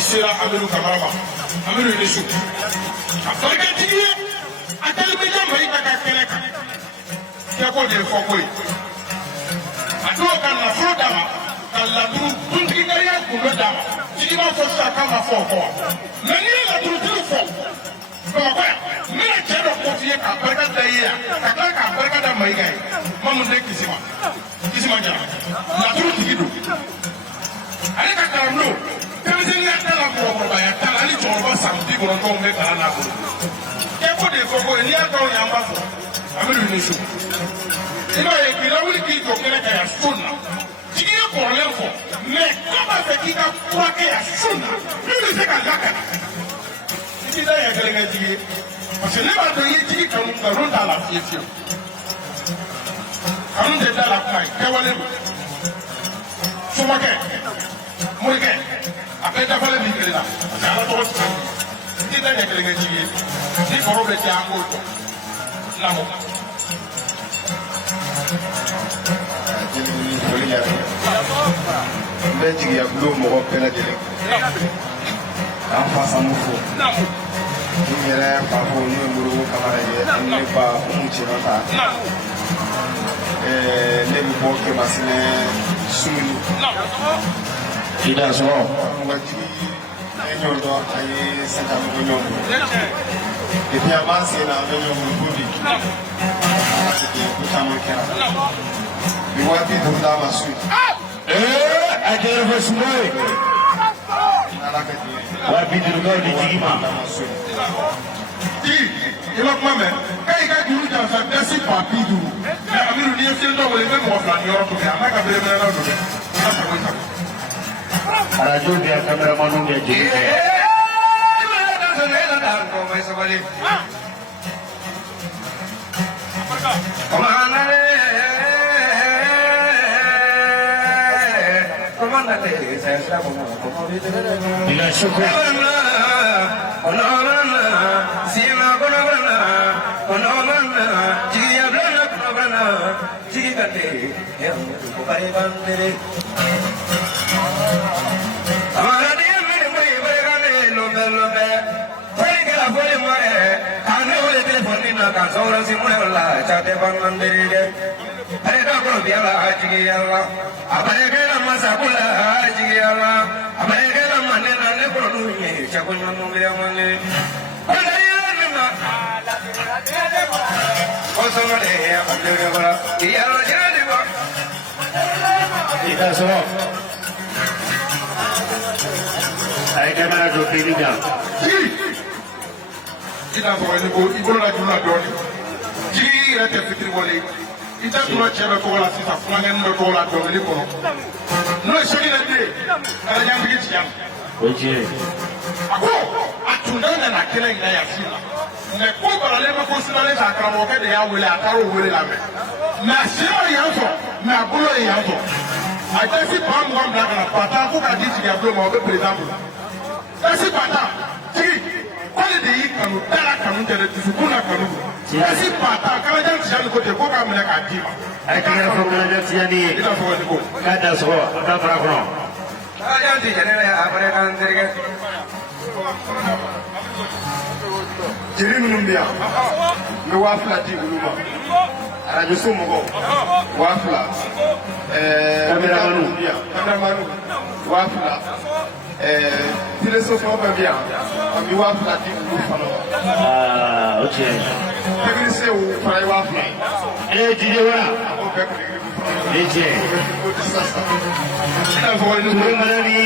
sera Amadou Camara ma Amadou ni su a barika tigi a tali bɛ ja Mali ka kɛnɛ kan kɛ ko de ye fɔ ko ye a dɔw ka nafolo d'a ma ka laturu kuntigikariya gundo d'a ma tigi b'a fɔ sisan k'a ma fɔ o kɔ wa mɛ n'i ye laturutigi fɔ Bamakɔ yan n bɛna cɛ dɔ ko f'i ye k'a barika da i ye yan ka tila k'a barika da Mayiga ye Mamu ne kisi ma jara laturutigi don ale ka kalanbulon denmisɛnninya t'a la mɔgɔkɔrɔbaya t'a la hali cɛkɔrɔba san 90 bɛ kalan n'a bolo kɛ ko de ye fɔ ko ye n'i y'a k'anw ye an b'a fɔ Amadu ni su i b'a ye k'i lawuli k'i jɔ kɛnɛ kan yan su na tigi ye kɔrɔlen fɔ mɛ k'a b'a fɛ k'i ka furakɛ yan su na min bɛ se ka lakana i t'i da ɲɛ kelen kɛ tigi ye parce que ne b'a dɔn i ye tigi kanu nkalon t'a la fiyewu fiyewu kanu tɛ da la kuma ye kɛwale don somɔkɛ morikɛ a bɛɛ dafalen b'i kelen na parce que ala tɔgɔ ti i t'i da ɲɛ kelen kɛ tigi ye ni kɔrɔ bɛ diya an k'o dɔn lamɔ. foli jara n bɛ jigiya bulon mɔgɔ bɛɛ lajɛlen k'an fa samu fo n yɛrɛ fa fo n'o ye Modibo Kamara ye ani ne ba Umu Cɛmata ne bɛ bɔ Kɛmasinɛ Sumuni i da sɔrɔ n ka jigi an ye ɲɔgɔn dɔn an ye sanjamɔgɔ ɲɔgɔn bolo depuis an b'an sen na an bɛ ɲɔgɔn bolo pour di parce que ko caman kɛra bi waati duuru d'a ma su a kɛra fɔ suma ye ala ka di wa bi duurukaw di jigi ma i ma kuma mɛn k'a y'i ka juru janfa dɛsi ba 50 mɛ Amidu n'i ye fiyɛntɔ wele i bɛ mɔgɔ 2 ni yɔrɔ to kɛ a n'a ka bereberelaw don dɛ ala sago i sago. arajo bɛ yan kameramanu bɛ jigi kɛ ila soko ida sɔrɔ a ye kamera jɔ kiri jan i t'a sɔrɔ i bolo la juru la dɔɔnin jigi yɛrɛ tɛ fitiri bɔlen i t'a sɔrɔ cɛ dɔ tɔgɔ la sisan fulankɛnin dɔ tɔgɔ la dɔnkili kɔnɔ n'o ye Sogina den kalajanbigi Tiɲa o tiɲɛ a ko a tun da nana kɛnɛ in na yan si la mɛ ko baralen bɛ ko sinalen sa karamɔgɔkɛ de y'a wele a taara o wele lamɛn mɛ a sen ye yan sɔrɔ mɛ a bolo ye yan sɔrɔ a ye tasi ba 20 bila ka na ba tan ko k'a di Jigiya ma o bɛ perezan bolo tasi ba tan tigi k'ale de y'i kanu dala kanu tɛ dɛ dusukun na kanu tasi ba tan Kalajan Tijani ko ten ko k'a minɛ k'a d'i ma. a ye kamera fɔ Kalajan Tijani ye i t'a sɔrɔ ni ko k'a da sɔgɔ a t'a fara kɔnɔ Kalajan Tijani yɛrɛ a barika n terikɛ jeli minnu bɛ yan n bɛ 2000 di olu ma arajoso mɔgɔw 2000 kameramanu 2000 tireso fɛn o fɛn bɛ yan an bɛ 2000 di olu fana ma o tiɲɛ technicien fana ye 2000 ye jide wa o bɛɛ e tiɲɛ ko sisan i t'a sɔrɔ ni ko Madani